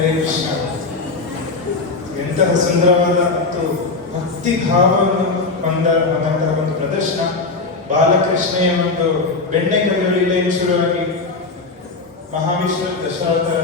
ಹರೇ ಕೃಷ್ಣ. ಎಂತಹ ಸುಂದರವಾದ ಮತ್ತು ಭಕ್ತಿ ಭಾವವನ್ನು ಹೊಂದಂತಹ ಒಂದು ಪ್ರದರ್ಶನ. ಬಾಲಕೃಷ್ಣೆಯ ಒಂದು ಬೆಣ್ಣೆಕಲ್ಲುಗಳಿಂದ ಶುರುವಾಗಿ ಮಹಾವಿಷ್ಣು ದಶಾವತಾರ